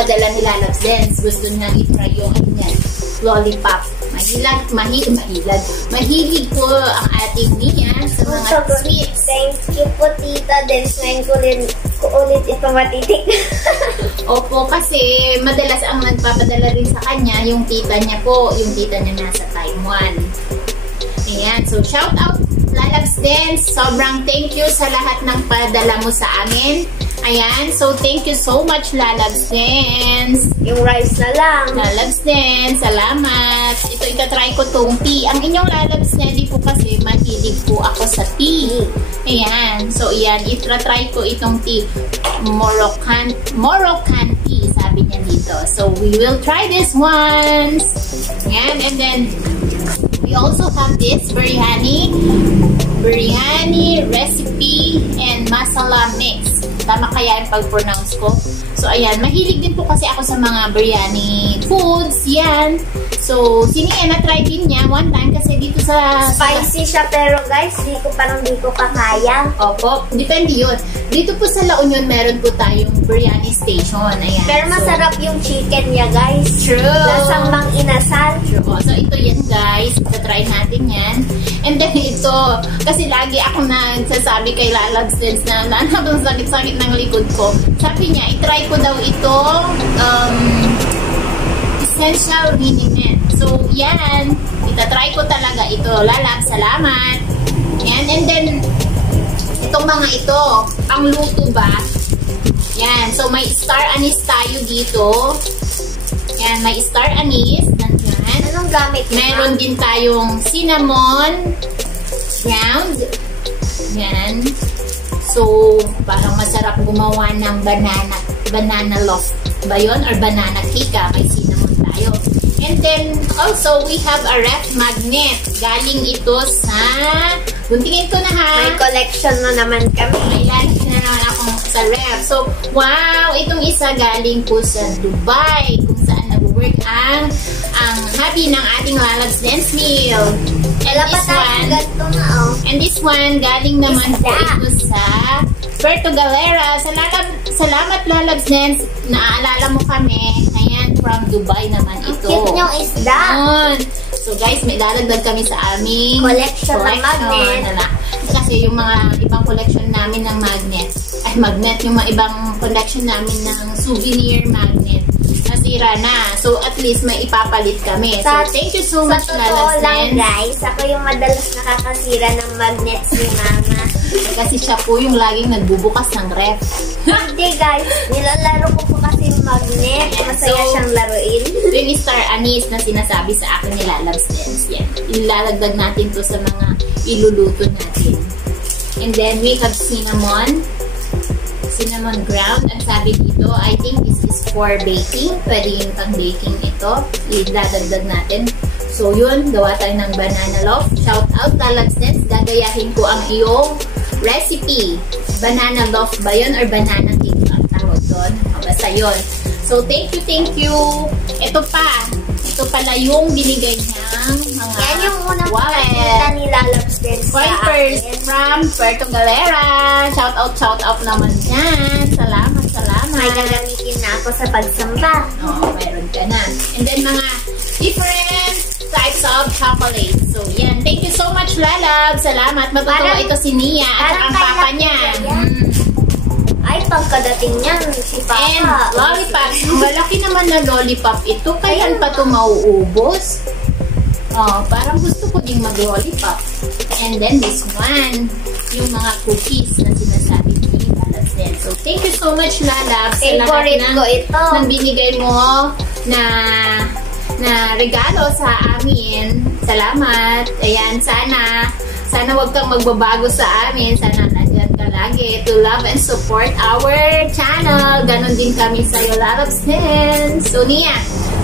nagpapadala ni Lalabs Dance. Gusto niya i-try yung lollipop. Mahilig po ang ating Nia sa mga sweets. Thank you po, Tita Dance. Ngayon ko ulit ito matitik. Opo, kasi madalas ang nagpapadala rin sa kanya yung tita niya po. Yung tita niya nasa Taiwan. Ayan. So, shout out Lalabs Dance. Sobrang thank you sa lahat ng padala mo sa amin. Ayan. So, thank you so much, Lalabs Dance. Yung rice na lang. Lalabs Dance. Salamat. Ito, itatry ko tong tea. Ang inyong Lalabs Dance po kasi mahilig po ako sa tea. Ayan. So, ayan. Itatry ko itong tea. Moroccan tea, sabi niya dito. So, we will try this once. Ayan. And then, we also have this biryani recipe and masala mix. Tama kaya yung pag-pronounce ko? So, ayan. Mahilig din po kasi ako sa mga biryani foods. Yan. So, si Nia na-try din niya one time kasi dito sa... Spicy siya pero guys, di ko kakaya. Opo. Depende yun. Dito po sa La Union, meron po tayong biryani station. Ayan. Pero masarap yung chicken niya, guys. True. Lasang mang inasal. True. So, ito yan, guys. Try natin yan. And then, ito, kasi lagi ako nagsasabi kay Lalabs Dance na habang sakit-sakit ng likod ko. Sabi niya, itry ko daw ito essential liniment. So, yan. Itatry ko talaga ito. Lalabs, salamat. Yan. And then, itong mga ito, pang luto ba? Yan. So, may star anise tayo dito. Yan. May star anise. Nandyan. Anong gamit niya? Meron din tayong cinnamon ground. Yan. So, parang masarap gumawa ng banana loaf ba yun? Or banana cake. May cinnamon tayo. And then, also, we have a ref magnet. Galing ito sa... Guntingin ko na ha. May collection na naman kami. May lalaki na naman akong sa ref. So, wow! Itong isa galing po sa Dubai. Kung saan nag-work ang hubby ng ating Lalabs Dance Meal. And this one, galing naman po ito sa Puerto Galera. Salamat Lalabs Dance. Naaalala mo kami. Ayan, from Dubai naman ito. Ang cute niyong isda. So guys, may dadagdag kami sa aming collection ng magnet. Kasi yung mga ibang collection namin ng magnet. Yung mga ibang collection namin ng souvenir magnet. Nasira na. So, at least may ipapalit kami. So, thank you so much, Lalabs Dance. Guys, ako yung madalas nakakasira ng magnets ni Mama. Kasi siya po yung laging nagbubukas ng ref. Hindi, guys. Nilalaro ko po kasi yung magnet. Masaya siyang laruin. Yung star anise na sinasabi sa akin ni Lalabs Dance. Yan. Ilalagdag natin to sa mga iluluto natin. And then, we have cinnamon ground. Ang sabi dito, I think this is for baking. Pwede yung pang baking ito. Iladagdag natin. So, yun. Gawa tayo ng banana loaf. Shout out, Lalabs Dance. Gagayahin ko ang iyong recipe. Banana loaf ba yun? Or banana cake ang tawag doon? Basta yun. So, thank you. Ito pa. Ito pala yung binigay niyang mga yan yung unang pakita ni Lalabs Dance wipers from Puerto Galera. Shout out naman yan. Salamat. May gagamitin na ako sa pagsamba. Meron ka na. And then mga different types of chocolate. So, yan. Thank you so much, Lalabs. Salamat. Matutuwa ito si Nia at ang papa niya. Ay, pagkadating niyan, si Papa. And lollipops. Malaki naman na lollipop ito. Kailan pa ito mauubos? Parang gusto ko ding mag-lollipop. And then this one, yung mga cookies na sinasabi ni Lalabs Dance. So, thank you so much, Lalabs. Favorite ko ito. Nang binigay mo na regalo sa amin. Salamat. Ayan, sana wag kang magbabago sa amin. Sana nandyan ka lagi to love and support our channel. Ganon din kami sa Lalabs Dance. So, Nia,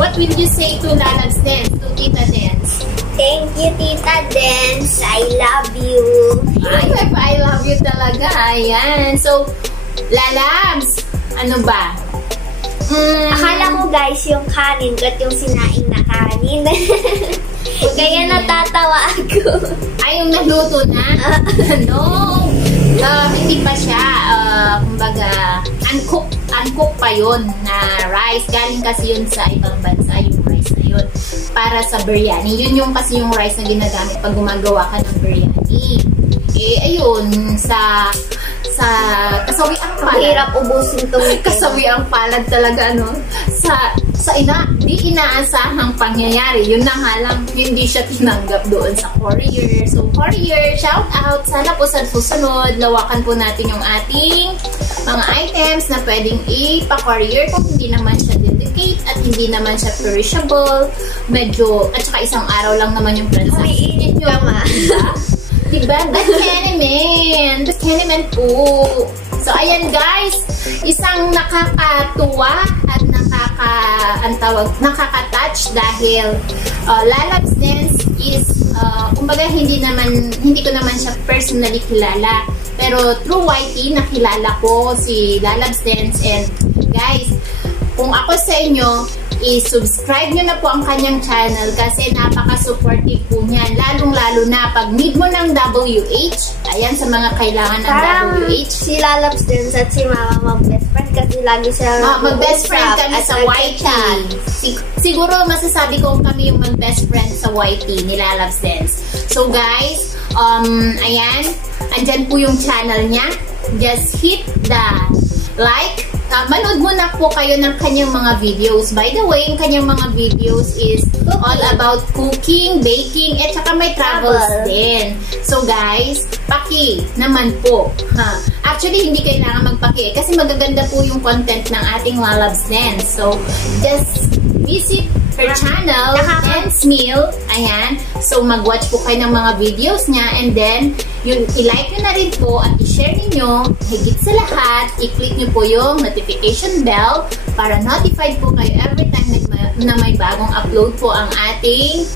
what will you say to Lalabs Dance, to Tita Dance? Thank you, Tita Dance. I love you. I love you talaga. Ayan. So, Lalabs, ano ba? Akala mo guys, yung kanin at yung sinaing na kanin. Kaya natatawa ako. Ay, yung nagluto na? No. Hindi pa siya, kumbaga, uncooked pa yun na rice. Galing kasi yun sa ibang bansa, yung rice na yun. Para sa biryani. Yun yung kasi yung rice na ginagamit pag gumagawa ka ng biryani. Ayun, sa kasawiang palad. Hirap ubusin itong kasawiang palad talaga, no? Di inaasahang pangyayari. Yun na nga lang, hindi siya tinanggap doon sa courier. So, courier, shout out. Sana po sa susunod, lawakan po natin yung ating mga items na pwedeng ipa-courier kung hindi naman siya delicate at hindi naman siya perishable. Medyo, at saka isang araw lang naman yung transaction. Umiinit nyo, ma. Diba? The Candyman po. So, ayan guys, isang nakakatuwa at nakaka-touch dahil Lalab's Dance is, kumbaga hindi ko naman siya personally kilala. Pero through YT, nakilala ko si Lalab's Dance. And guys, kung ako sa inyo, i-subscribe nyo na po ang kanyang channel kasi napaka-supportive po niyan. Lalong-lalo na pag need mo ng WH, ayan sa mga kailangan ng WH. Si Lalab's Dance at si Mama mag-best friend kasi lagi siya mag-best friend kami sa YT. Siguro masasabi ko kami yung mag-best friend sa YT ni Lalab's Dance. So guys, ayan, andyan po yung channel niya. Just hit the like. Manood muna po kayo ng kanyang mga videos. By the way, yung kanyang mga videos is all about cooking, baking, at saka may travels din. So guys, paki naman po. Actually, hindi kailangan magpaki kasi magaganda po yung content ng ating Lalab's Dance. So, just visit her channel, Dance Meal. Ayan. So, mag-watch po kayo ng mga videos niya and then, yung i-like nyo na rin po at i-share ninyo. Higit sa lahat, i-click nyo po yung notification bell para notified po kayo every time na may bagong upload po ang ating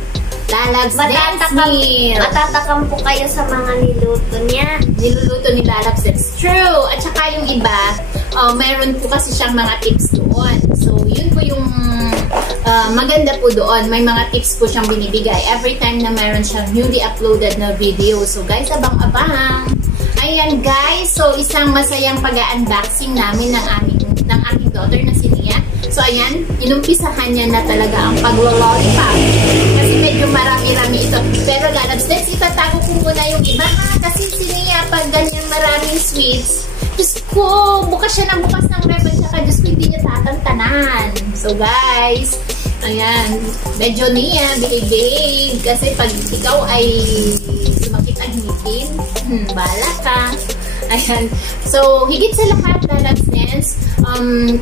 Lalab's Dance Meal. Matatakam po kayo sa mga niluto niya. Niluluto ni Lalab's Dance. True! At saka yung iba, mayroon po kasi siyang mga tips doon. So, yun po yung maganda po doon. May mga tips po siyang binibigay every time na mayroon siyang newly uploaded na video. So, guys, abang-abang! Ayan, guys. So, isang masayang pag-unboxing namin ng aking daughter na si Nia. So, ayan, inumpisahan niya na talaga ang paglo-lollipop. Kasi medyo marami-rami ito. Pero Lalab's Dance, itatago ko muna yung iba ha. Kasi si Nia, pag ganyan maraming sweets, Diyos ko, bukas siya ng bukas ng rep at saka Diyos ko, hindi niya tatantanan. So, guys, ayan, medyo Nia, behave. Kasi pag ikaw ay sumakit ang ngipin, bahala ka. Ayan. So, higit sa lahat, Lalab's Dance,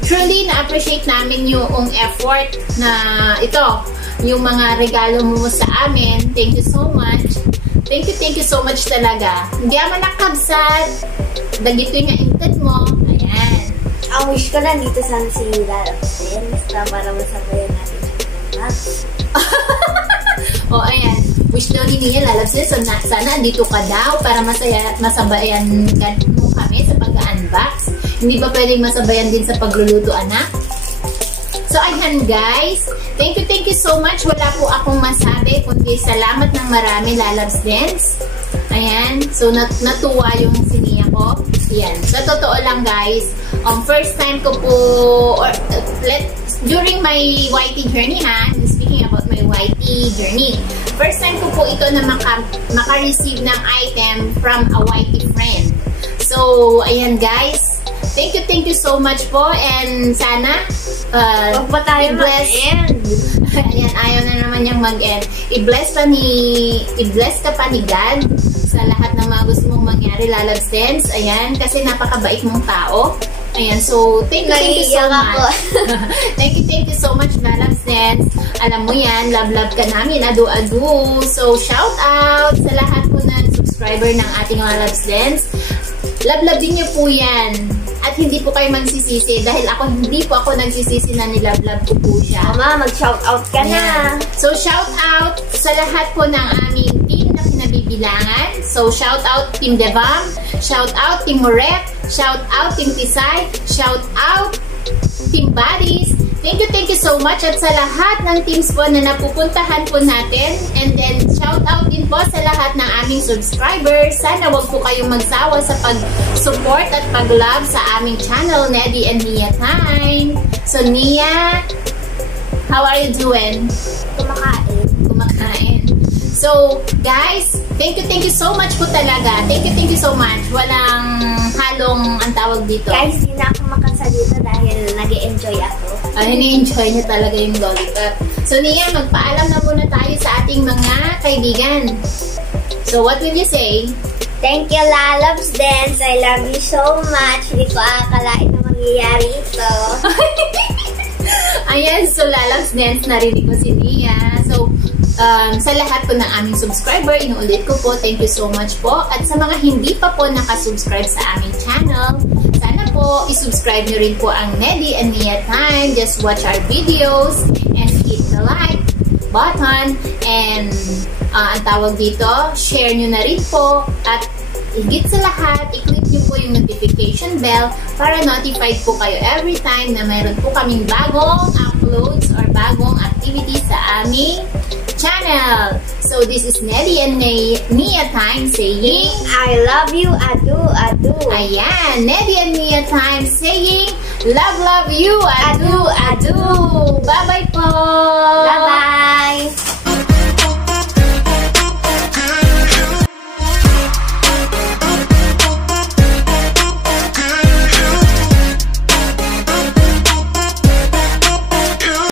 truly na-appreciate namin yung effort na ito, yung mga regalo mo sa amin. Thank you so much. Thank you so much talaga. Hindi naman nakabsat. Dagito yung intent mo. Ayan. Ang wish ko na dito sana si Lalab's Dance para masabayan natin siya. O, ayan. Wish daw ni Nia Lalab's Dance. So, sana dito ka daw para masabayan mo kami sa pag-unbox. Hindi ba pwedeng masabayan din sa pagluluto, anak? So, ayan guys. Thank you so much. Wala po akong masabi, kundi salamat ng marami, Lalab's Dance. Ayan. So, natuwa yung sinia ko. Ayan. Sa totoo lang guys, first time ko po, during my YT journey ha, speaking about my YT journey, first time ko po ito na maka-receive ng item from a YT friend. So, ayan guys. Thank you so much po and sana huwag pa tayo mag-end. Ayan, ayaw na naman niyang mag-end. I-bless ka pa ni God sa lahat ng mga gusto mong mangyari, Lalab's Dance. Ayan, kasi napakabait mong tao. Ayan, so thank you so much. Thank you so much, Lalab's Dance. Alam mo yan, love ka namin, adu-adu. So, shout out sa lahat po na subscriber ng ating Lalab's Dance. Love din niyo po yan. At hindi po kayo magsisisi dahil hindi po ako nagsisisi na nilab-lab ko po siya. Mama, mag-shoutout ka na. So, shoutout sa lahat po ng aming team na pinabibilangan. So, shoutout Team Devam, shoutout Team Moret, shoutout Team Tisay, shoutout Team Buddies, Thank you so much at sa lahat ng teams po na napupuntahan po natin. And then, shout out din po sa lahat ng aming subscribers. Sana wag po kayong magsawa sa pag-support at pag-love sa aming channel, Neddy and Nia Time. So, Nia, how are you doing? Kumakain. So, guys, thank you so much po talaga. Thank you so much. Walang halong ang tawag dito. Guys, hindi na ako makasalita dahil nag-enjoy ako. Hini-enjoy niya talaga yung lollipop. So, Nia, magpaalam na muna tayo sa ating mga kaibigan. So, what will you say? Thank you, Lalabs Dance. I love you so much. Hindi ko akalain na mangyayari ito. Ayan, so Lalabs Dance, narinig ko si Nia. So, sa lahat po ng aming subscriber, inuulit ko po, thank you so much po. At sa mga hindi pa po nakasubscribe sa aming channel, sana po, isubscribe nyo rin po ang Neddy and Nia Time. Just watch our videos and hit the like button. And ang tawag dito, share nyo na rin po. At higit sa lahat, i-click nyo po yung notification bell para notified po kayo every time na mayroon po kaming bagong uploads or bagong activities sa aming channel. So, this is Neddy and Nia Time saying, I love you, adu. Ayan, Neddy and Nia Time saying, love you, adu. Bye!